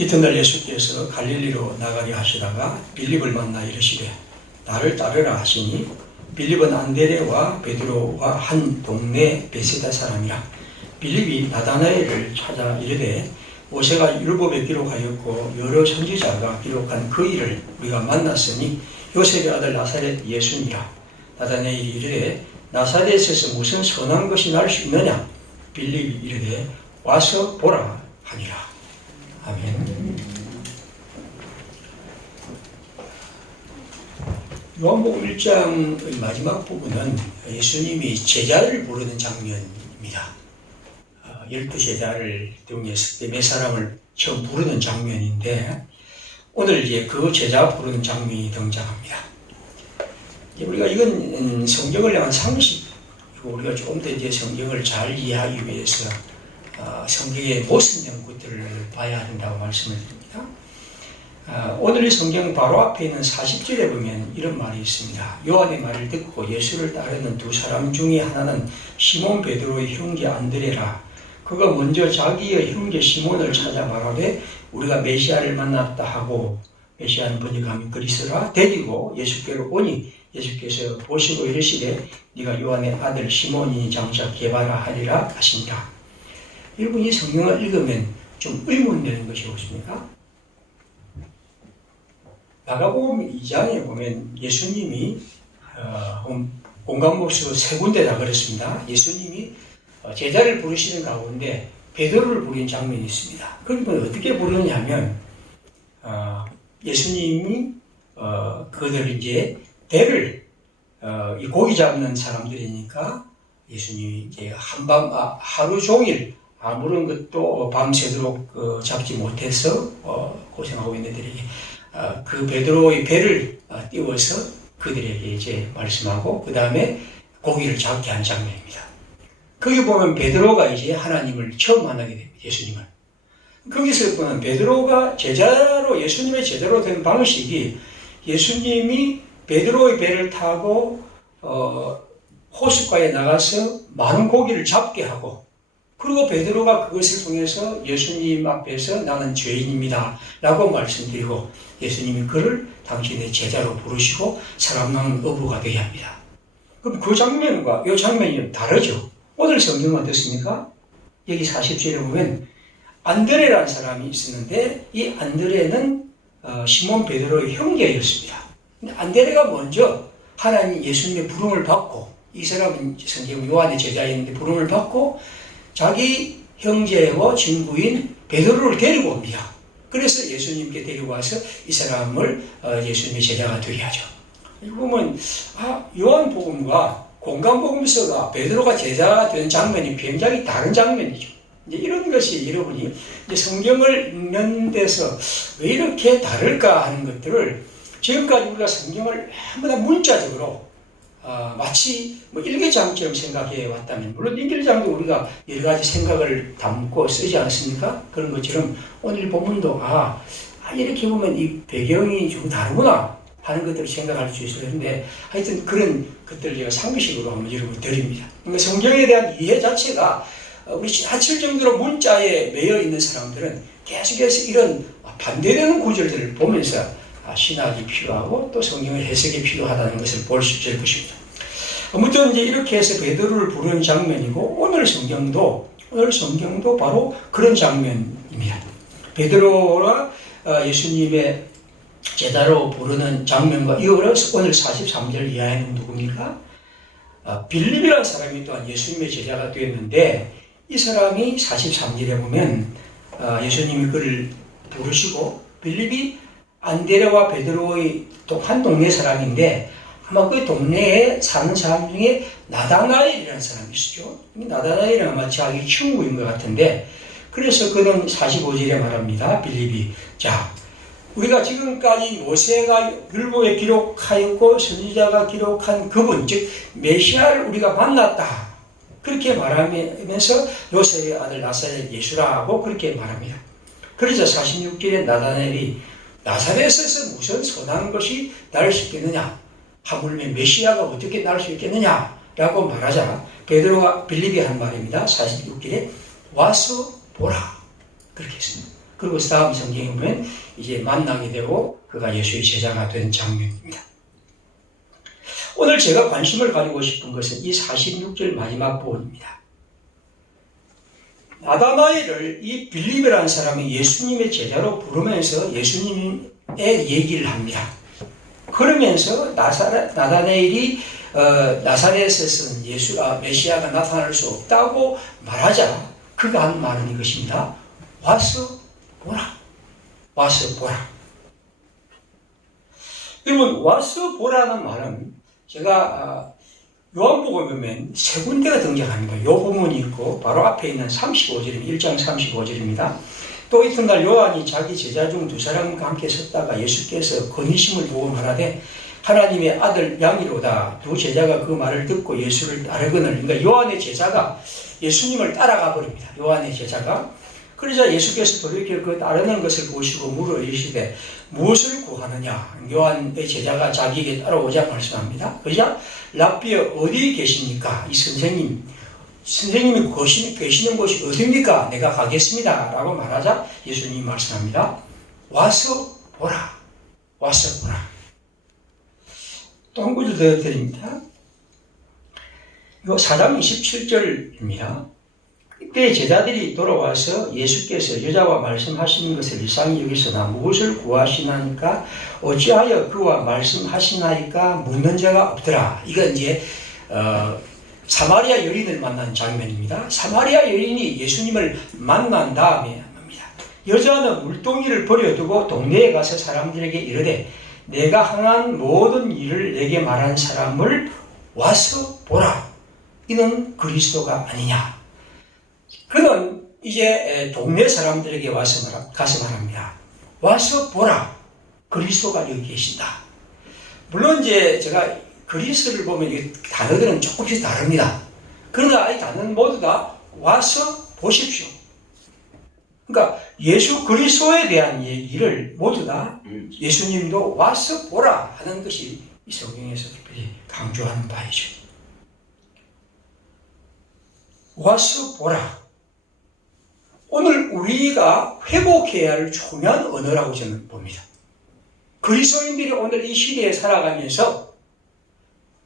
이튿날 예수께서 갈릴리로 나가려 하시다가 빌립을 만나 이르시되 나를 따르라 하시니 빌립은 안드레와 베드로와 한 동네 베세다 사람이라. 빌립이 나다나엘을 찾아 이르되 모세가 율법에 기록하였고 여러 선지자가 기록한 그 일을 우리가 만났으니 요셉의 아들 나사렛 예수니라. 나다나엘이 이르되 나사렛에서 무슨 선한 것이 날 수 있느냐? 빌립이 이르되 와서 보라 하니라. 아멘. 요한복음 1장의 마지막 부분은 예수님이 제자를 부르는 장면입니다. 12제자를 등에서 몇 사람을 처음 부르는 장면인데 오늘 이제 그 제자 부르는 장면이 등장합니다. 우리가 이건 성경을 향한 상식, 우리가 조금 더 이제 성경을 잘 이해하기 위해서 성경의 모순된 것들을 봐야 된다고 말씀을 드립니다. 오늘 이 성경 바로 앞에 있는 40절에 보면 이런 말이 있습니다. 요한의 말을 듣고 예수를 따르는 두 사람 중에 하나는 시몬 베드로의 형제 안드레라. 그가 먼저 자기의 형제 시몬을 찾아 말하되 우리가 메시아를 만났다 하고, 메시아는 번역하면 그리스도라, 데리고 예수께로 오니 예수께서 보시고 이르시되 네가 요한의 아들 시몬이니 장차 게바라 하리라 하시니라. 여러분, 이 성경을 읽으면 좀 의문되는 것이 없습니까? 마가복음 2장에 보면 예수님이 공강목수 세 군데다 그랬습니다. 예수님이 제자를 부르시는 가운데 베드로를 부르는 장면이 있습니다. 그러면 어떻게 부르느냐면 예수님이 그들을 이제 배를 이 고기 잡는 사람들이니까 예수님이 이제 하루 종일 아무런 것도 밤새도록 잡지 못해서 고생하고 있는 들에게 그 베드로의 배를 띄워서 그들에게 이제 말씀하고 그 다음에 고기를 잡게 한 장면입니다. 거기 보면 베드로가 이제 하나님을 처음 만나게 됩니다. 예수님을. 거기서 보면 베드로가 제자로, 예수님의 제자로 된 방식이 예수님이 베드로의 배를 타고 호숫가에 나가서 많은 고기를 잡게 하고, 그리고 베드로가 그것을 통해서 예수님 앞에서 나는 죄인입니다 라고 말씀드리고 예수님이 그를 당신의 제자로 부르시고 사람 낳는 어부가 되게 합니다. 그럼 그 장면과 이 장면이 다르죠. 오늘 성경은 어떻습니까? 여기 40절에 보면 안드레라는 사람이 있었는데 이 안드레는 시몬 베드로의 형제였습니다. 근데 안드레가 먼저 하나님 예수님의 부름을 받고, 이 사람은 성경 요한의 제자였는데 부름을 받고 자기 형제와 친구인 베드로를 데리고 옵니다. 그래서 예수님께 데리고 와서 이 사람을 예수님의 제자가 되게 하죠. 보면 요한복음과 공강복음서가 베드로가 제자가 된 장면이 굉장히 다른 장면이죠. 이제 이런 것이 여러분이 이제 성경을 읽는 데서 왜 이렇게 다를까 하는 것들을 지금까지 우리가 성경을 전부 다 문자적으로 마치 일기장처럼 생각해 왔다면, 물론 일기장도 우리가 여러 가지 생각을 담고 쓰지 않습니까? 그런 것처럼 오늘 본문도 이렇게 보면 이 배경이 좀 다르구나 하는 것들을 생각할 수 있었는데, 하여튼 그런 것들을 제가 상식으로 한번 여러분 드립니다. 그러니까 성경에 대한 이해 자체가 우리 지나칠 정도로 문자에 매여 있는 사람들은 계속해서 이런 반대되는 구절들을 보면서 신학이 필요하고 또 성경의 해석이 필요하다는 것을 볼 수 있을 것입니다. 아무튼 이제 이렇게 해서 베드로를 부르는 장면이고, 오늘 성경도 바로 그런 장면입니다. 베드로가 예수님의 제자로 부르는 장면과 이어서 오늘 43절 이하에는 누굽니까? 빌립이라는 사람이 또한 예수님의 제자가 되었는데, 이 사람이 43절에 보면 예수님이 그를 부르시고, 빌립이 안드레와 베드로의 한 동네 사람인데 아마 그 동네에 사는 사람 중에 나다나엘이라는 사람이 있었죠. 나다나엘은 아마 자기 친구인 것 같은데, 그래서 그는 45절에 말합니다. 빌립이 우리가 지금까지 모세가 율법에 기록하였고 선지자가 기록한 그분, 즉 메시아를 우리가 만났다, 그렇게 말하면서 요셉의 아들 나사렛 예수라고 그렇게 말합니다. 그래서 46절에 나다나엘이 나사렛에서 무슨 선한 것이 날 수 있겠느냐, 하물며 메시아가 어떻게 날 수 있겠느냐 라고 말하자 베드로와 빌립이 한 말입니다. 46절에 와서 보라, 그렇게 했습니다. 그리고 다음 성경에 보면 이제 만나게 되고 그가 예수의 제자가 된 장면입니다. 오늘 제가 관심을 가지고 싶은 것은 이 46절 마지막 부분입니다. 나다나엘을 이 빌립이라는 사람이 예수님의 제자로 부르면서 예수님의 얘기를 합니다. 그러면서 나다나엘이 나사렛에서는 메시아가 나타날 수 없다고 말하자 그가 한 말은 이것입니다. 와서 보라. 와서 보라. 여러분, 와서 보라는 말은 제가 요한복음에 보면 세 군데가 등장합니다. 요 부분이 있고 바로 앞에 있는 35절입니다. 1장 35절입니다. 또 이튿날 요한이 자기 제자 중 두 사람과 함께 섰다가 예수께서 건의심을 보고 말하되 하나님의 아들 양이로다. 두 제자가 그 말을 듣고 예수를 따르거늘. 그러니까 요한의 제자가 예수님을 따라가 버립니다. 요한의 제자가. 그러자 예수께서 돌이켜 그 따르는 것을 보시고 물어 이르시되 무엇을 구하느냐. 요한의 제자가 자기에게 따라오자 말씀합니다. 그러자 랍비여 어디 계십니까? 이 선생님이 계시는 곳이 어디입니까? 내가 가겠습니다. 라고 말하자 예수님이 말씀합니다. 와서 보라. 와서 보라. 또 한 구절 더 드립니다. 이거 4장 27절입니다. 그때 제자들이 돌아와서 예수께서 여자와 말씀하시는 것을 이상히 여기서나 무엇을 구하시나니까 어찌하여 그와 말씀하시나이까 묻는 자가 없더라. 이건 이제 사마리아 여인을 만난 장면입니다. 사마리아 여인이 예수님을 만난 다음에 합니다. 여자는 물동이를 버려두고 동네에 가서 사람들에게 이르되 내가 행한 모든 일을 내게 말한 사람을 와서 보라. 이는 그리스도가 아니냐. 그는 이제 동네 사람들에게 가서 말합니다. 와서 보라. 그리스도가 여기 계신다. 물론 이제 제가 그리스도를 보면 이 단어들은 조금씩 다릅니다. 그러나 이 단어는 모두 다 와서 보십시오. 그러니까 예수 그리스도에 대한 얘기를 모두 다 예수님도 와서 보라 하는 것이 이 성경에서 특별히 강조하는 바이죠. 와서 보라. 오늘 우리가 회복해야 할 중요한 언어라고 저는 봅니다. 그리스도인들이 오늘 이 시대에 살아가면서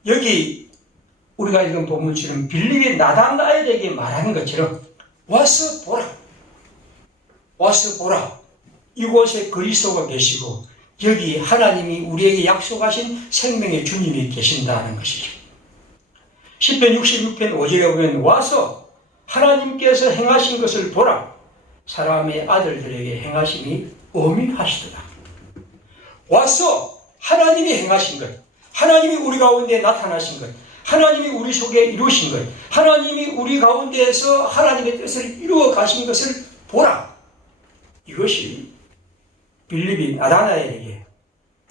여기 우리가 읽은 본문처럼 빌립이 나다나엘에게 말하는 것처럼 와서 보라. 와서 보라. 이곳에 그리스도가 계시고 여기 하나님이 우리에게 약속하신 생명의 주님이 계신다는 것이죠. 10편 66편 5절에 보면 와서 하나님께서 행하신 것을 보라. 사람의 아들들에게 행하심이 어민하시도다. 와서 하나님이 행하신 것, 하나님이 우리 가운데 나타나신 것, 하나님이 우리 속에 이루신 것, 하나님이 우리 가운데에서 하나님의 뜻을 이루어 가신 것을 보라. 이것이 빌립이 나다나엘에게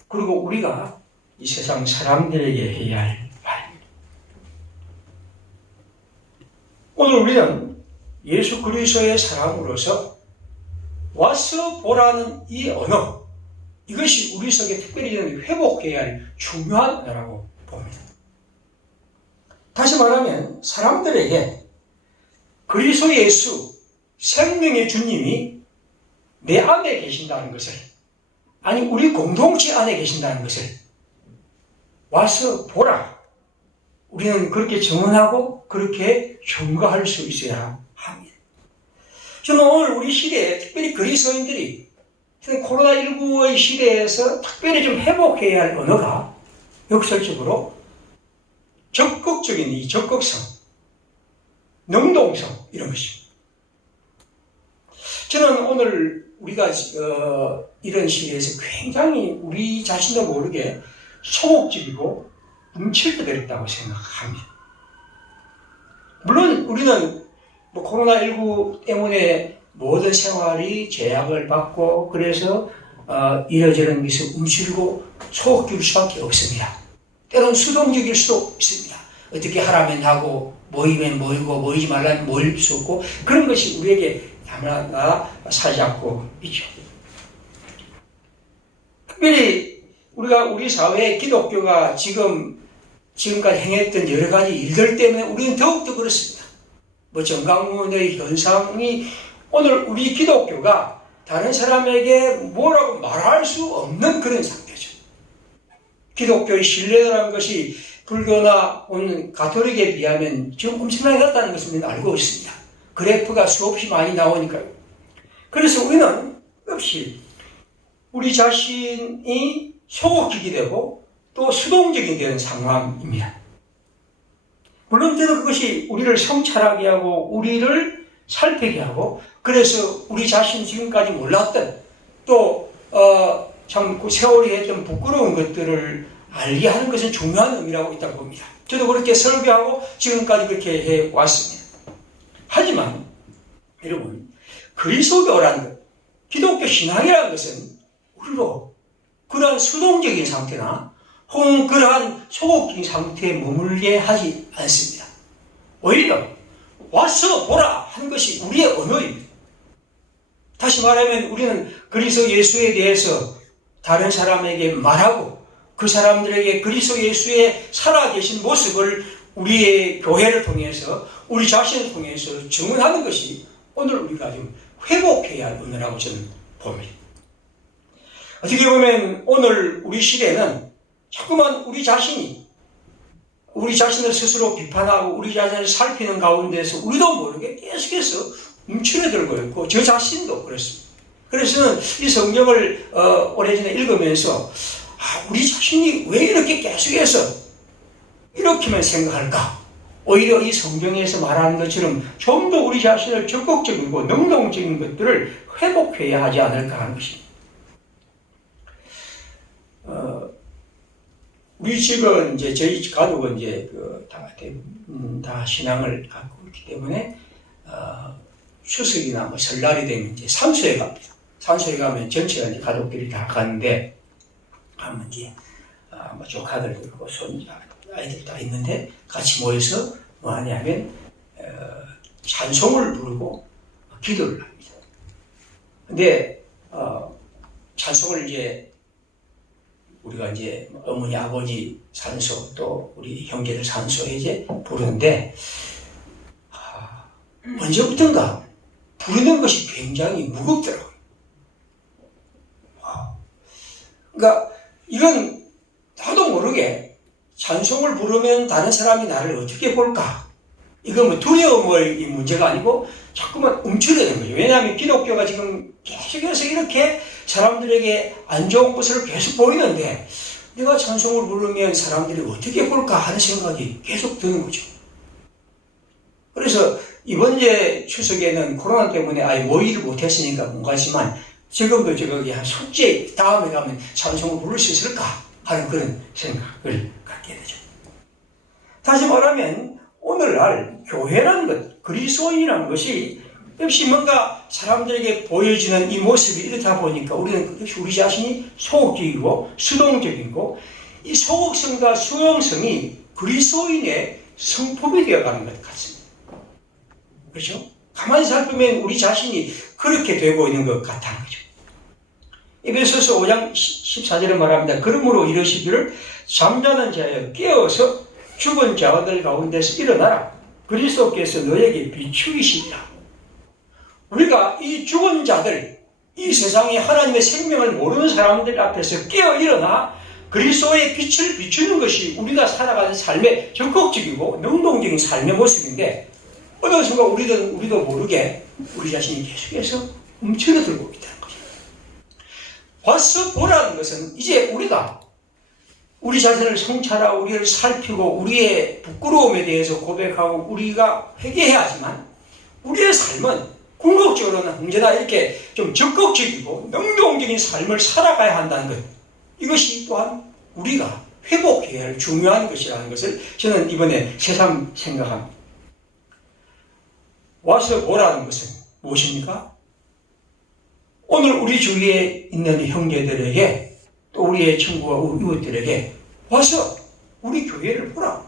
그리고 우리가 이 세상 사람들에게 해야 할 말입니다. 오늘 우리는 예수 그리스도의 사람으로서 와서 보라는 이 언어, 이것이 우리 속에 특별히 회복해야 할 중요한 언어라고 봅니다. 다시 말하면 사람들에게 그리스도 예수, 생명의 주님이 내 안에 계신다는 것을, 아니 우리 공동체 안에 계신다는 것을 와서 보라. 우리는 그렇게 증언하고 그렇게 증거할 수 있어야 합니다. 저는 오늘 우리 시대에 특별히 그리스도인들이 코로나19의 시대에서 특별히 좀 회복해야 할 언어가 역설적으로 적극적인 이 적극성, 능동성 이런 것입니다. 저는 오늘 우리가 이런 시대에서 굉장히 우리 자신도 모르게 소극적이고 움츠러들었다고 생각합니다. 물론 우리는 코로나19 때문에 모든 생활이 제약을 받고 그래서 이러저런 것을 움츠리고 소극적일 수밖에 없습니다. 때로는 수동적일 수도 있습니다. 어떻게 하라면 하고 모이면 모이고 모이지 말라면 모일 수 없고 그런 것이 우리에게 다마다 사로잡고 있죠. 특별히 우리 사회에 기독교가 지금까지 행했던 여러 가지 일들 때문에 우리는 더욱더 그렇습니다. 정강훈의 현상이 오늘 우리 기독교가 다른 사람에게 뭐라고 말할 수 없는 그런 상태죠. 기독교의 신뢰라는 것이 불교나 오늘 가톨릭에 비하면 지금 엄청나게 낮다는 것을 우리는 알고 있습니다. 그래프가 수없이 많이 나오니까요. 그래서 우리는 역시 우리 자신이 소극적이 되고 또 수동적이 되는 상황입니다. 물론 때로 그것이 우리를 성찰하게 하고 우리를 살피게 하고 그래서 우리 자신이 지금까지 몰랐던 또 참 세월이 했던 부끄러운 것들을 알게 하는 것은 중요한 의미라고 있다고 봅니다. 저도 그렇게 설교하고 지금까지 그렇게 해왔습니다. 하지만 여러분 그리스도교라는 것, 기독교 신앙이라는 것은 우리로 그러한 수동적인 상태나 혹은 그러한 소극적인 상태에 머물게 하지 않습니다. 오히려 와서 보라 하는 것이 우리의 언어입니다. 다시 말하면 우리는 그리스도 예수에 대해서 다른 사람에게 말하고 그 사람들에게 그리스도 예수의 살아계신 모습을 우리의 교회를 통해서 우리 자신을 통해서 증언하는 것이 오늘 우리가 좀 회복해야 할 은혜라고 저는 봅니다. 어떻게 보면 오늘 우리 시대는 자꾸만 우리 자신을 스스로 비판하고 우리 자신을 살피는 가운데서 우리도 모르게 계속해서 움츠러들고 있고 저 자신도 그렇습니다. 그래서 이 성경을 오래전에 읽으면서 우리 자신이 왜 이렇게 계속해서 이렇게만 생각할까? 오히려 이 성경에서 말하는 것처럼 좀 더 우리 자신을 적극적이고 능동적인 것들을 회복해야 하지 않을까 하는 것입니다. 우리 집은 이제 저희 가족은 이제 다 신앙을 갖고 있기 때문에 추석이나 뭐 설날이 되면 이제 산소에 갑니다. 산소에 가면 전체가 이제 가족들이 다 가는데 가면 이제 뭐 조카들도 있고 손자 아이들 다 있는데 같이 모여서 뭐 하냐면 찬송을 부르고 기도를 합니다. 근데 찬송을 이제 우리가 이제 어머니 아버지 산소 또 우리 형제들 산소에 이제 부르는데 언제부턴가 부르는 것이 굉장히 무겁더라고요. 그러니까 이건 나도 모르게 찬송을 부르면 다른 사람이 나를 어떻게 볼까? 이건 뭐 두려움의 문제가 아니고 자꾸만 움츠러드는 거죠. 왜냐하면 기독교가 지금 계속해서 이렇게 사람들에게 안 좋은 모습을 계속 보이는데 내가 찬송을 부르면 사람들이 어떻게 볼까 하는 생각이 계속 드는 거죠. 그래서 이번 제 추석에는 코로나 때문에 아예 모이를 못했으니까 못 갔지만 지금도 저기 한 숙제 다음에 가면 찬송을 부를 수 있을까 하는 그런 생각을 갖게 되죠. 다시 말하면 오늘날 교회라는 것, 그리스도인이라는 것이 역시 뭔가 사람들에게 보여지는 이 모습이 이렇다 보니까 우리는 역시 우리 자신이 소극적이고 수동적이고 이 소극성과 수용성이 그리스도인의 성품이 되어가는 것 같습니다. 그렇죠? 가만히 살피면 우리 자신이 그렇게 되고 있는 것 같다는 거죠. 에베소서 5장 14절에 말합니다. 그러므로 이러시기를 잠자는 자여 깨어서 죽은 자들 가운데서 일어나라. 그리스도께서 너에게 비추이시리라. 우리가 이 죽은 자들, 이 세상에 하나님의 생명을 모르는 사람들 앞에서 깨어 일어나 그리스도의 빛을 비추는 것이 우리가 살아가는 삶의 적극적이고 능동적인 삶의 모습인데 어느 순간 우리도 모르게 우리 자신이 계속해서 움츠러들고 있다는 거죠. 와서 보라는 것은 이제 우리가 우리 자신을 성찰하고 우리를 살피고 우리의 부끄러움에 대해서 고백하고 우리가 회개해야 하지만 우리의 삶은 궁극적으로는 언제나 이렇게 좀 적극적이고 능동적인 삶을 살아가야 한다는 것. 이것이 또한 우리가 회복해야 할 중요한 것이라는 것을 저는 이번에 새삼 생각합니다. 와서 보라는 것은 무엇입니까? 오늘 우리 주위에 있는 형제들에게 또 우리의 친구와 이웃들에게 와서 우리 교회를 보라.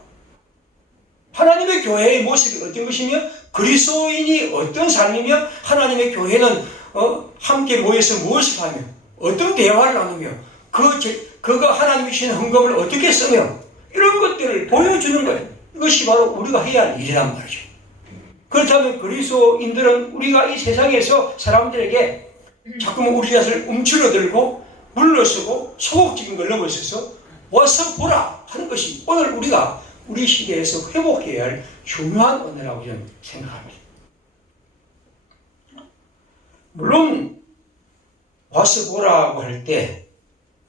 하나님의 교회의 모습이 어떤 것이며 그리스도인이 어떤 삶이며 하나님의 교회는 함께 모여서 무엇을 하며 어떤 대화를 나누며 그가 하나님이 주신 헌금을 어떻게 쓰며 이런 것들을 보여주는 거예요. 이것이 바로 우리가 해야 할 일이란 말이죠. 그렇다면 그리스도인들은 우리가 이 세상에서 사람들에게 자꾸만 우리 자신을 움츠러들고 물러서고 소극적인 걸 넘어서서 와서 보라 하는 것이 오늘 우리가 우리 시대에서 회복해야 할 중요한 언어라고 저는 생각합니다. 물론 와서 보라고 할 때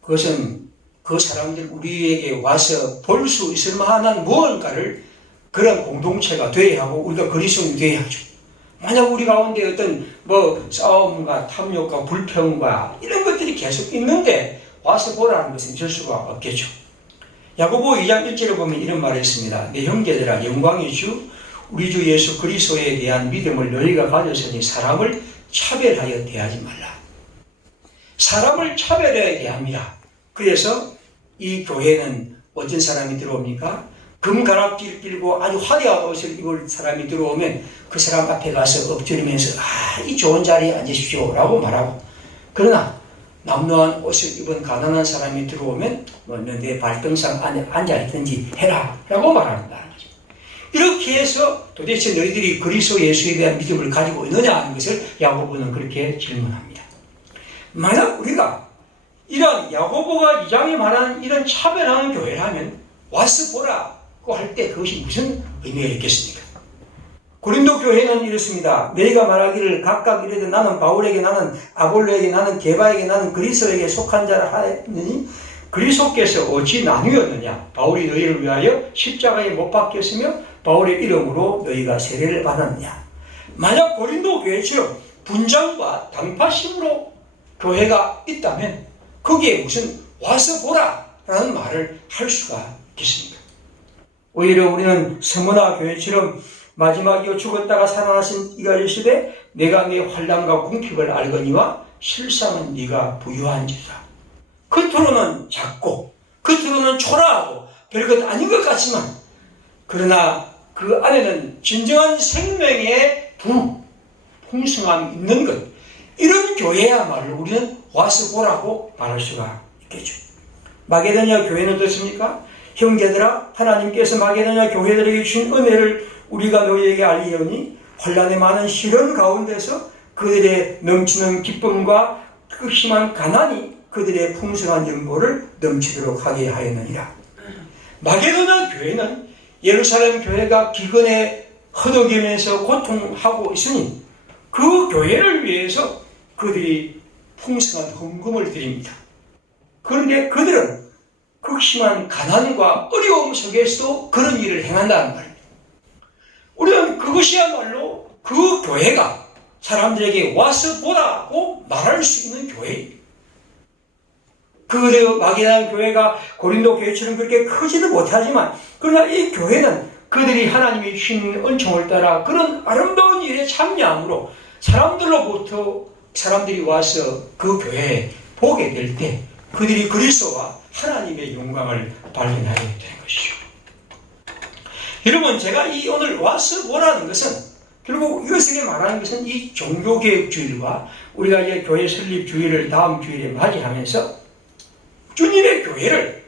그것은 그 사람들 우리에게 와서 볼 수 있을 만한 무언가를 그런 공동체가 되어야 하고 우리가 그리스도인이 되어야 하죠. 만약 우리 가운데 어떤 싸움과 탐욕과 불평과 이런 것들이 계속 있는데 와서 보라는 것은 있을 수가 없겠죠. 야고보 2장 1절에 보면 이런 말을 했습니다. 내 형제들아 영광의 주 우리 주 예수 그리스도에 대한 믿음을 너희가 가졌으니 사람을 차별하여 대하지 말라. 사람을 차별해야 대합니다. 그래서 이 교회는 어떤 사람이 들어옵니까? 금가락지를 끼고 아주 화려한 옷을 입을 사람이 들어오면 그 사람 앞에 가서 엎드리면서 이 좋은 자리에 앉으십시오 라고 말하고, 그러나 남루한 옷을 입은 가난한 사람이 들어오면 내 발등상 안에 앉아있든지 해라 라고 말합니다. 이렇게 해서 도대체 너희들이 그리스도 예수에 대한 믿음을 가지고 있느냐 하는 것을 야고보는 그렇게 질문합니다. 만약 우리가 이런 야고보가 2장에 말하는 이런 차별하는 교회라면 와서 보라고 할 때 그것이 무슨 의미가 있겠습니까? 고린도 교회는 이렇습니다. 너희가 말하기를 각각 이르되 나는 바울에게 나는 아볼로에게 나는 게바에게 나는 그리스도에게 속한 자라 하였느니 그리스도께서 어찌 나뉘었느냐? 바울이 너희를 위하여 십자가에 못 박혔으며 바울의 이름으로 너희가 세례를 받았느냐? 만약 고린도 교회처럼 분장과 당파심으로 교회가 있다면 거기에 무슨 와서 보라라는 말을 할 수가 있겠습니까? 오히려 우리는 스무나 교회처럼 마지막이요 죽었다가 살아나신 이가 이르시되 내가 네 환난과 궁핍을 알거니와 실상은 네가 부유한지라. 겉으로는 작고 겉으로는 초라하고 별것 아닌 것 같지만 그러나 그 안에는 진정한 생명의 풍성함이 있는 것, 이런 교회야말로 우리는 와서 보라고 말할 수가 있겠죠. 마게도냐 교회는 어떻습니까? 형제들아 하나님께서 마게도냐 교회들에게 주신 은혜를 우리가 너희에게 알리오니 환난의 많은 시련 가운데서 그들의 넘치는 기쁨과 극심한 가난이 그들의 풍성한 연보를 넘치도록 하게 하였느니라. 마게도냐 교회는 예루살렘 교회가 기근에 허덕이면서 고통하고 있으니 그 교회를 위해서 그들이 풍성한 헌금을 드립니다. 그런데 그들은 극심한 가난과 어려움 속에서도 그런 일을 행한다는 말입니다. 우리는 그것이야말로 그 교회가 사람들에게 와서 보라고 말할 수 있는 교회입니다. 그 마게도냐 교회가 고린도 교회처럼 그렇게 크지도 못하지만 그러나 이 교회는 그들이 하나님이 주신 은총을 따라 그런 아름다운 일에 참여함으로 사람들로부터 사람들이 와서 그 교회에 보게 될 때 그들이 그리스도와 하나님의 영광을 발견하게 되는 것이죠. 여러분, 제가 이 오늘 와서 보라는 것은 결국 이것에게 말하는 것은 이 종교개혁주일과 우리가 이제 교회 설립주일을 다음 주일에 맞이하면서 주님의 교회를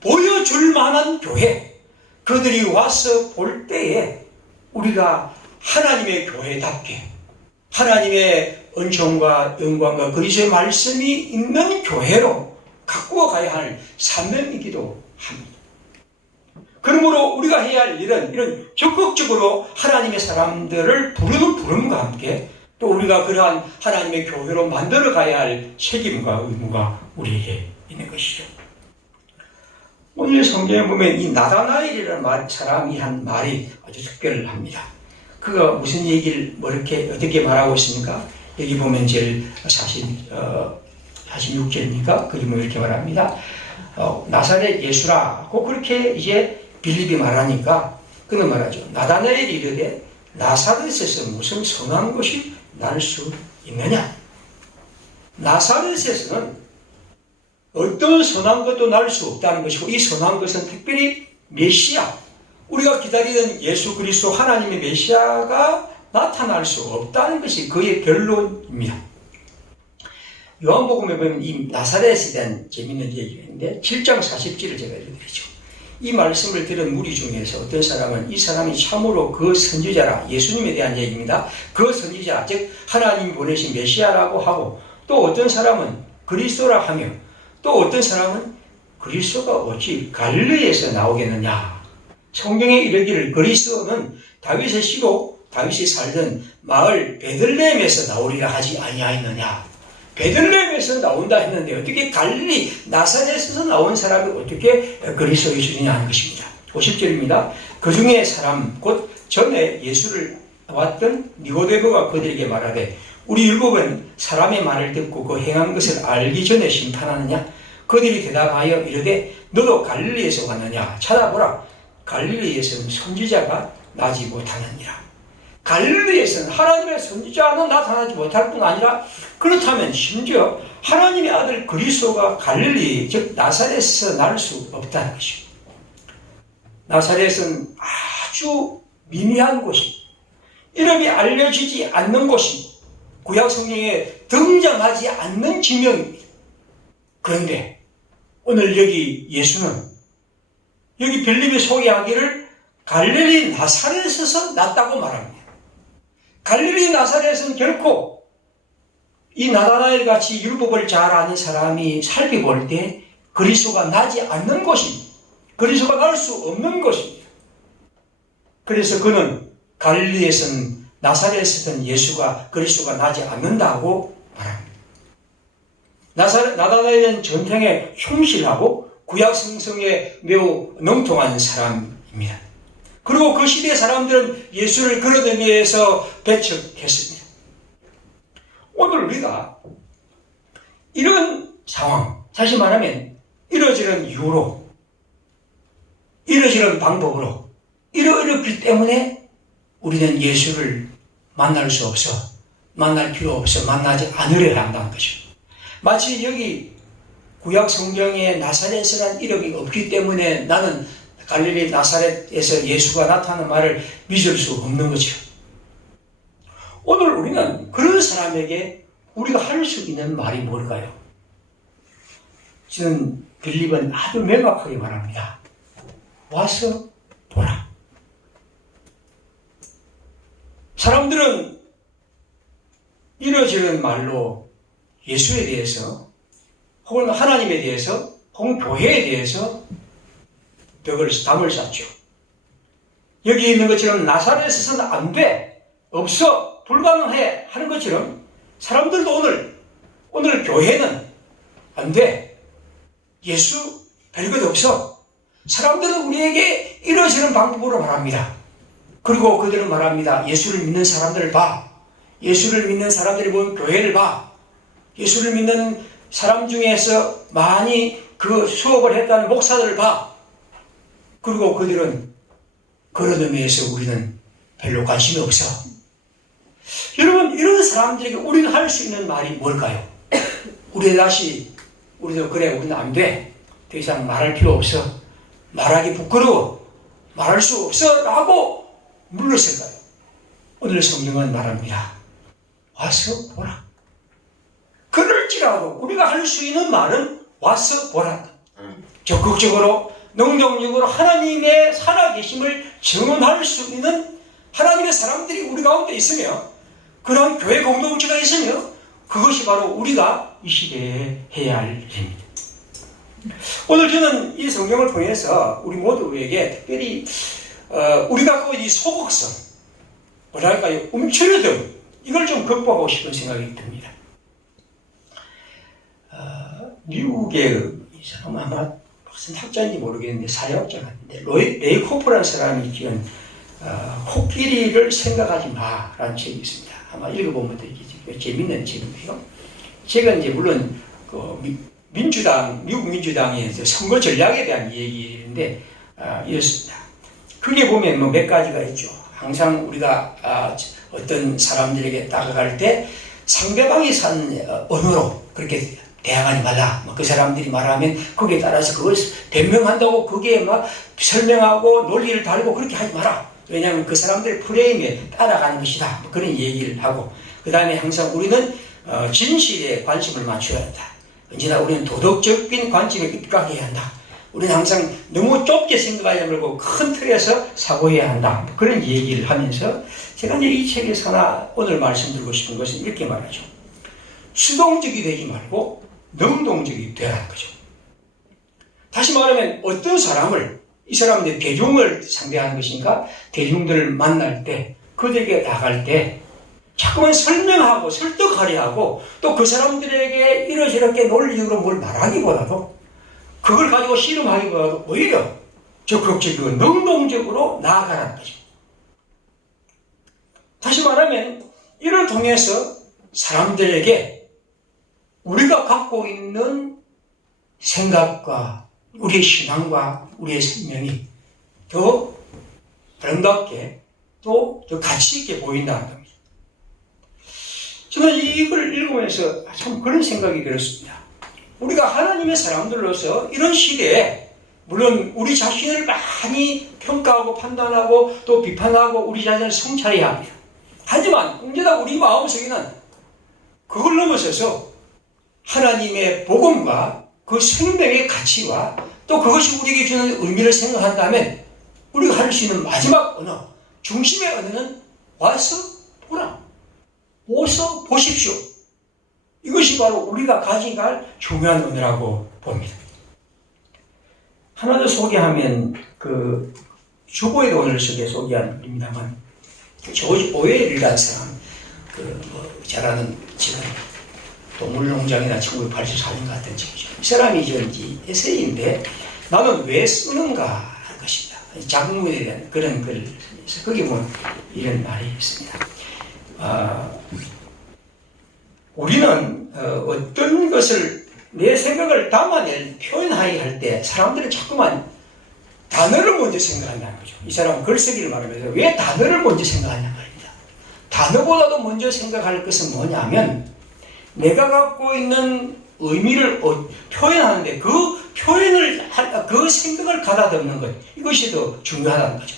보여줄 만한 교회, 그들이 와서 볼 때에 우리가 하나님의 교회답게 하나님의 은총과 영광과 그리스도의 말씀이 있는 교회로 가꾸어 가야 할 사명이기도 합니다. 그러므로 우리가 해야 할 일은 이런 적극적으로 하나님의 사람들을 부르는 부름과 함께 또 우리가 그러한 하나님의 교회로 만들어 가야 할 책임과 의무가 우리에게 있는 것이죠. 오늘 성경에 보면 이 나다나엘이라는 사람이 한 말이 아주 특별합니다. 그가 무슨 얘기를 어떻게 말하고 있습니까? 여기 보면 제일 46절입니까? 거기 보면 이렇게 말합니다. 나사렛 예수라고 그렇게 이제 빌립이 말하니까 그는 말하죠. 나다나엘이 이르되 나사렛에서 무슨 선한 것이 날 수 있느냐? 나사렛에서는 어떤 선한 것도 날 수 없다는 것이고 이 선한 것은 특별히 메시아, 우리가 기다리는 예수 그리스도 하나님의 메시아가 나타날 수 없다는 것이 그의 결론입니다. 요한복음에 보면 이 나사렛에 대한 재미있는 얘기가 있는데 7장 40절을 제가 읽어드리죠. 이 말씀을 들은 무리 중에서 어떤 사람은 이 사람이 참으로 그 선지자라, 예수님에 대한 얘기입니다. 그 선지자, 즉 하나님이 보내신 메시아라고 하고 또 어떤 사람은 그리스도라 하며 또 어떤 사람은 그리스도가 어찌 갈릴리에서 나오겠느냐. 성경에 이르기를 그리스도는 다윗의 씨로 다윗이 살던 마을 베들레헴에서 나오리라 하지 아니하였느냐. 베들레헴에서 나온다 했는데 어떻게 갈릴리 나사렛에서 나온 사람이 어떻게 그리스도 예수냐 하는 것입니다. 50절입니다. 그 중에 사람 곧 전에 예수를 왔던 니고데모가 그들에게 말하되 우리 율법은 사람의 말을 듣고 그 행한 것을 알기 전에 심판하느냐. 그들이 대답하여 이르되 너도 갈릴리에서 왔느냐. 찾아보라. 갈릴리에서는 선지자가 나지 못하느니라. 갈릴리에서는 하나님의 선지자는 나타나지 못할 뿐 아니라 그렇다면 심지어 하나님의 아들 그리스도가 갈릴리 즉 나사렛에서 날 수 없다는 것입니다. 나사렛은 아주 미미한 곳이 이름이 알려지지 않는 곳이 구약 성경에 등장하지 않는 지명입니다. 그런데 오늘 여기 예수는 여기 빌립이 소개하기를 갈릴리 나사렛에서 났다고 말합니다. 갈릴리 나사렛은 결코 이 나다나엘 같이 율법을 잘 아는 사람이 살펴볼 때 그리스도가 나지 않는 곳입니다. 그리스도가 날 수 없는 곳입니다. 그래서 그는 갈릴리에서는 나사렛에서는 예수가 그리스도가 나지 않는다고 말합니다. 나다나엘은 전쟁에 충실하고 구약 성성에 매우 능통한 사람입니다. 그리고 그 시대 사람들은 예수를 그런 의미에서 배척했습니다. 오늘 우리가 이런 상황, 다시 말하면 이러지는 이유로, 이러지는 방법으로, 이렇기 때문에 우리는 예수를 만날 수 없어, 만날 필요 없어, 만나지 않으려 한다는 것입니다. 마치 여기 구약 성경에 나사렛이라는 이름이 없기 때문에 나는 갈릴리 나사렛에서 예수가 나타나는 말을 믿을 수 없는 거죠. 오늘 우리는 그런 사람에게 우리가 할 수 있는 말이 뭘까요? 저는 빌립은 아주 명확하게 말합니다. 와서 보라. 사람들은 이뤄지는 말로 예수에 대해서 혹은 하나님에 대해서 혹은 교회에 대해서 담을 쌓죠. 여기 있는 것처럼 나사렛에서는 안 돼, 없어, 불가능해 하는 것처럼 사람들도 오늘 교회는 안 돼, 예수 별것 없어. 사람들은 우리에게 이러지는 방법으로 말합니다. 그리고 그들은 말합니다. 예수를 믿는 사람들을 봐. 예수를 믿는 사람들이 보면 교회를 봐. 예수를 믿는 사람 중에서 많이 그 수업을 했다는 목사들을 봐. 그리고 그들은 그런 의미에서 우리는 별로 관심이 없어. 여러분, 이런 사람들에게 우리가 할 수 있는 말이 뭘까요? 우리도 그래, 우리는 안 돼. 더 이상 말할 필요 없어. 말하기 부끄러워. 말할 수 없어. 라고 물렀을까요? 오늘 성경은 말합니다. 와서 보라. 그럴지라도 우리가 할 수 있는 말은 와서 보라. 적극적으로 능동적으로 하나님의 살아계심을 증언할 수 있는 하나님의 사람들이 우리 가운데 있으며 그런 교회 공동체가 있으며 그것이 바로 우리가 이 시대에 해야 할 일입니다. 오늘 저는 이 성경을 통해서 우리 모두에게 특별히 우리가 갖고 이 소극성, 뭐랄까요, 움츠러듦, 이걸 좀 극복하고 싶은 생각이 듭니다. 미국의 이 사람 아마 무슨 학자인지 모르겠는데 사회학자 같은데 레이코프라는 사람이 지은 코끼리를 생각하지 마라는 책이 있습니다. 아마 읽어보면 되게 재밌는 책인데요. 제가 이제 물론 미국 민주당의 선거 전략에 대한 얘기인데 이렇습니다. 그게 보면 뭐 몇 가지가 있죠. 항상 우리가 어떤 사람들에게 다가갈 때 상대방이 산 언어로 그렇게 대항하지 말라. 그 사람들이 말하면 거기에 따라서 그걸 변명한다고 거기에 막 설명하고 논리를 달고 그렇게 하지 마라. 왜냐하면 그 사람들의 프레임에 따라가는 것이다. 그런 얘기를 하고 그 다음에 항상 우리는 진실에 관심을 맞춰야 한다. 언제나 우리는 도덕적인 관점에 입각해야 한다. 우리는 항상 너무 좁게 생각하지 말고 큰 틀에서 사고해야 한다. 그런 얘기를 하면서 제가 이제 이 책에서 하나 오늘 말씀드리고 싶은 것은 이렇게 말하죠. 수동적이 되지 말고 능동적이 되라는 거죠. 다시 말하면 어떤 사람을, 이 사람들의 대중을 상대하는 것이니까 대중들을 만날 때, 그들에게 나갈 때 자꾸만 설명하고 설득하려 하고 또 그 사람들에게 이러저렇게 논리적으로 뭘 말하기보다도 그걸 가지고 씨름하기보다도 오히려 적극적이고 능동적으로 나아가라는 거죠. 다시 말하면 이를 통해서 사람들에게 우리가 갖고 있는 생각과 우리의 신앙과 우리의 생명이 더 아름답게 또 더 가치 있게 보인다는 겁니다. 저는 이걸 읽으면서 참 그런 생각이 들었습니다. 우리가 하나님의 사람들로서 이런 시대에 물론 우리 자신을 많이 평가하고 판단하고 또 비판하고 우리 자신을 성찰해야 합니다. 하지만 언제나 우리 마음속에는 그걸 넘어서서 하나님의 복음과 그 생명의 가치와 또 그것이 우리에게 주는 의미를 생각한다면 우리가 할 수 있는 마지막 언어, 중심의 언어는 와서 보라. 오서 보십시오. 이것이 바로 우리가 가져갈 중요한 언어라고 봅니다. 하나 더 소개하면 그 주보에도 오늘 소개한 글입니다만 조지 오웰이라는 사람, 잘 아는 지금 동물농장이나 1984년 같은 책이죠. 이 사람이 이제 에세이인데 나는 왜 쓰는가 하는 것입니다. 작물에 대한 그런 글을 써서 거기 보면 이런 말이 있습니다. 우리는 어떤 것을 내 생각을 담아낼 표현하기 할 때 사람들은 자꾸만 단어를 먼저 생각한다는 거죠. 이 사람은 글쓰기를 말하면서 왜 단어를 먼저 생각하냐는 겁니다. 단어보다도 먼저 생각할 것은 뭐냐면 내가 갖고 있는 의미를 표현하는데 그 표현을 그 생각을 가다듬는 것, 이것이 더 중요하다는 거죠.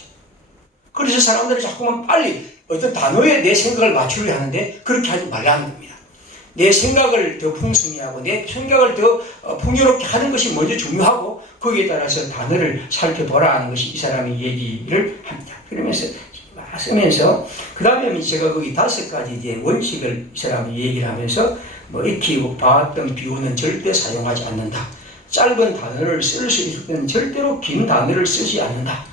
그래서 사람들은 자꾸만 빨리 어떤 단어에 내 생각을 맞추려 하는데 그렇게 하지 말라는 겁니다. 내 생각을 더 풍성히 하고 내 생각을 더 풍요롭게 하는 것이 먼저 중요하고 거기에 따라서 단어를 살펴보라 하는 것이 이 사람의 얘기를 합니다. 그러면서 쓰면서 그 다음에 제가 거기 5가지 이제 원칙을 이 사람이 얘기를 하면서 익히고 봐왔던 비유는 절대 사용하지 않는다. 짧은 단어를 쓸 수 있을 때는 절대로 긴 단어를 쓰지 않는다.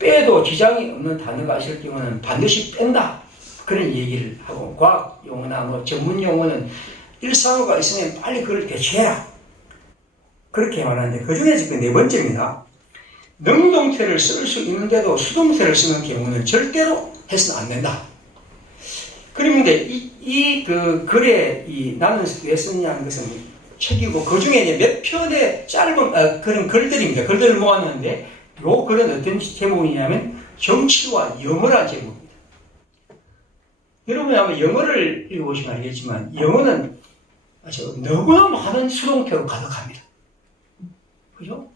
빼도 지장이 없는 단어가 있을 경우는 반드시 뺀다. 그런 얘기를 하고 과학 용어나 전문 용어는 일상어가 있으면 빨리 그걸 대체해라. 그렇게 말하는데 그 중에서 그 4번째입니다. 능동태를 쓸 수 있는데도 수동태를 쓰는 경우는 절대로 해서는 안 된다. 그런데 그 글에 나는 왜 썼냐 하는 것은 책이고 그 중에 이제 몇 편의 짧은 그런 글들입니다. 글들을 모았는데 요 글은 어떤 제목이냐면 정치와 영어라는 제목입니다. 여러분이 아마 영어를 읽어보시면 알겠지만 영어는 너무나 많은 수동태로 가득합니다. 그죠?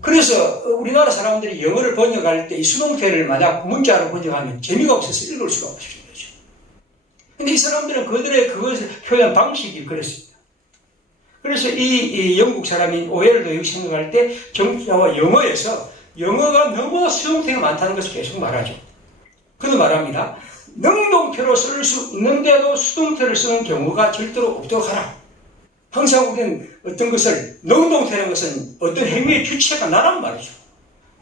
그래서 우리나라 사람들이 영어를 번역할 때 이 수동태를 만약 문자로 번역하면 재미가 없어서 읽을 수가 없습니다. 근데 이 사람들은 그들의 그것을 표현 방식이 그랬습니다. 그래서 이 영국 사람인 오웰도 여기 생각할 때 정치와 영어에서 영어가 너무나 수동태가 많다는 것을 계속 말하죠. 그는 말합니다. 능동태로 쓸 수 있는데도 수동태를 쓰는 경우가 절대로 없도록 하라. 항상 우리는 어떤 것을, 능동태라는 것은 어떤 행위의 주체가 나란 말이죠.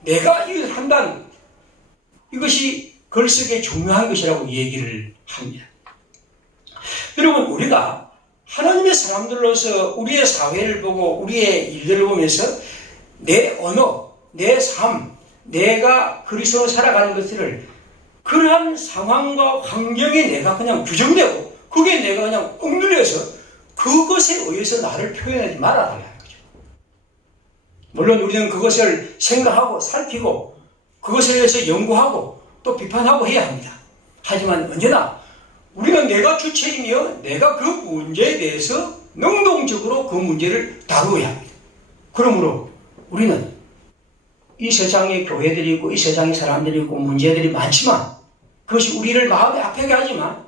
내가 이걸 한다는 이것이 글쓰기에 중요한 것이라고 얘기를 합니다. 여러분, 우리가 하나님의 사람들로서 우리의 사회를 보고 우리의 일들을 보면서 내 언어, 내 삶, 내가 그리스도로 살아가는 것들을 그러한 상황과 환경에 내가 그냥 규정되고 그게 내가 그냥 억눌려서 그것에 의해서 나를 표현하지 말아달라는 거죠. 물론 우리는 그것을 생각하고 살피고 그것에 대해서 연구하고 또 비판하고 해야 합니다. 하지만 언제나 우리는 내가 주체이며 내가 그 문제에 대해서 능동적으로 그 문제를 다루어야 합니다. 그러므로 우리는 이 세상에 교회들이 있고 이 세상에 사람들이 있고 문제들이 많지만 그것이 우리를 마음에 아프게 하지만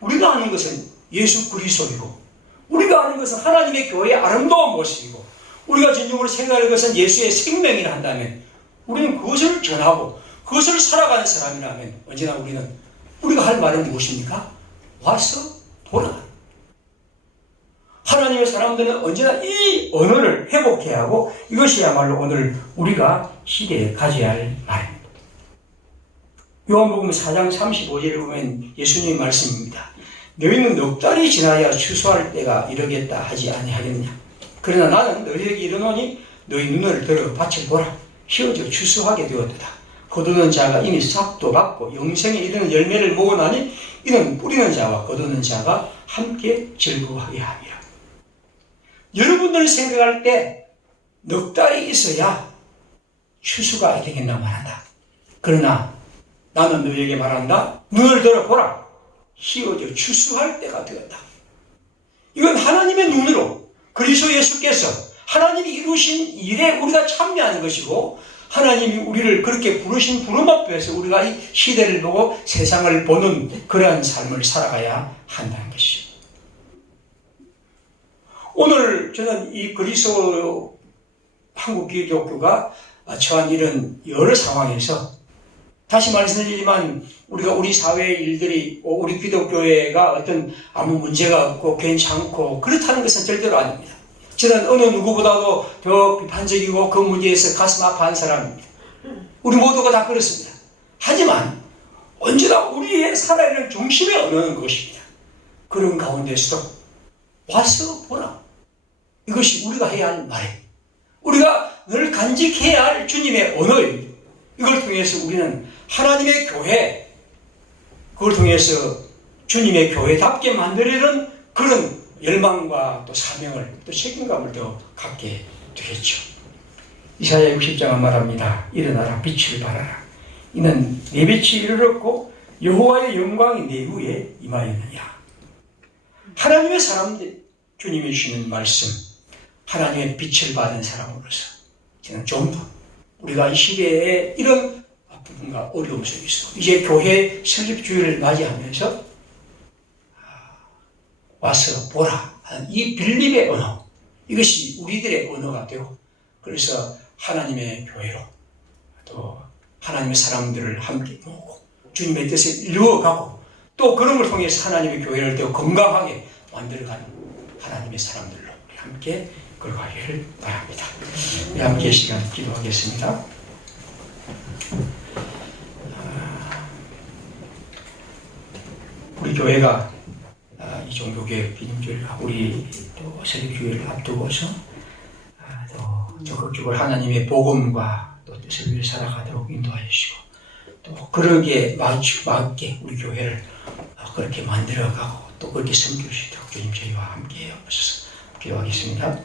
우리가 아는 것은 예수 그리스도이고 우리가 아는 것은 하나님의 교회의 아름다운 모습이고 우리가 진정으로 생각하는 것은 예수의 생명이라 한다면 우리는 그것을 전하고 그것을 살아가는 사람이라면 언제나 우리가 할 말은 무엇입니까? 와서 보라. 하나님의 사람들은 언제나 이 언어를 회복해야 하고 이것이야말로 오늘 우리가 시대에 가져야 할 말입니다. 요한복음 4장 35절에 보면 예수님의 말씀입니다. 너희는 넉 달이 지나야 추수할 때가 이르겠다 하지 아니하겠냐. 그러나 나는 너희에게 이르노니 너희 눈을 들어 밭을 보라. 휘어져 추수하게 되었도다. 거두는 자가 이미 싹도 받고 영생에 이르는 열매를 먹어나니 이는 뿌리는 자와 거두는 자가 함께 즐거워하게 함이라. 여러분들이 생각할 때 넉 달이 있어야 추수가 되겠나 말한다. 그러나 나는 너희에게 말한다. 눈을 들어보라. 휘어져 추수할 때가 되었다. 이건 하나님의 눈으로 그리스도 예수께서 하나님이 이루신 일에 우리가 참여하는 것이고 하나님이 우리를 그렇게 부르신 부름 앞에서 우리가 이 시대를 보고 세상을 보는 그러한 삶을 살아가야 한다는 것이죠. 오늘 저는 이 그리스도 한국기독교가 처한 이런 여러 상황에서 다시 말씀드리지만 우리가 우리 사회의 일들이 우리 기독교회가 어떤 아무 문제가 없고 괜찮고 그렇다는 것은 절대로 아닙니다. 저는 어느 누구보다도 더 비판적이고 그 문제에서 가슴 아파한 사람입니다. 우리 모두가 다 그렇습니다. 하지만 언제나 우리의 살아있는 중심에 언어는 것입니다. 그런 가운데서도 와서 보라. 이것이 우리가 해야 할 말이에요. 우리가 늘 간직해야 할 주님의 언어입니다. 이걸 통해서 우리는 하나님의 교회, 그걸 통해서 주님의 교회답게 만들려는 그런 열망과 또 사명을 또 책임감을 더 갖게 되겠죠. 이사야 60장은 말합니다. 일어나라 빛을 발하라. 이는 내 빛이 이르렀고 여호와의 영광이 내 위에 임하였느니라. 하나님의 사람들, 주님이 주시는 말씀, 하나님의 빛을 받은 사람으로서 저는 좀 더 우리가 이 시대에 이런 아픔과 어려움 속에서 이제 교회 설립주의를 맞이하면서 와서 보라 하는 이 빌립의 언어, 이것이 우리들의 언어가 되고 그래서 하나님의 교회로 또 하나님의 사람들을 함께 모으고 주님의 뜻을 이루어가고 또 그런 걸 통해서 하나님의 교회를 더 건강하게 만들어가는 하나님의 사람들로 우리 함께 걸어가기를 바랍니다. 우리 함께 시간 기도하겠습니다. 우리 교회가 이 종교개혁 기념주일 우리 또 설립주의를 앞두고서 또 적극적으로 하나님의 복음과 또 뜻을 위해 살아가도록 인도하여 주시고 또 그러기에 맞게 우리 교회를 그렇게 만들어가고 또 그렇게 섬길 수 있도록 주님 저희와 함께 하옵소서. 기도하겠습니다.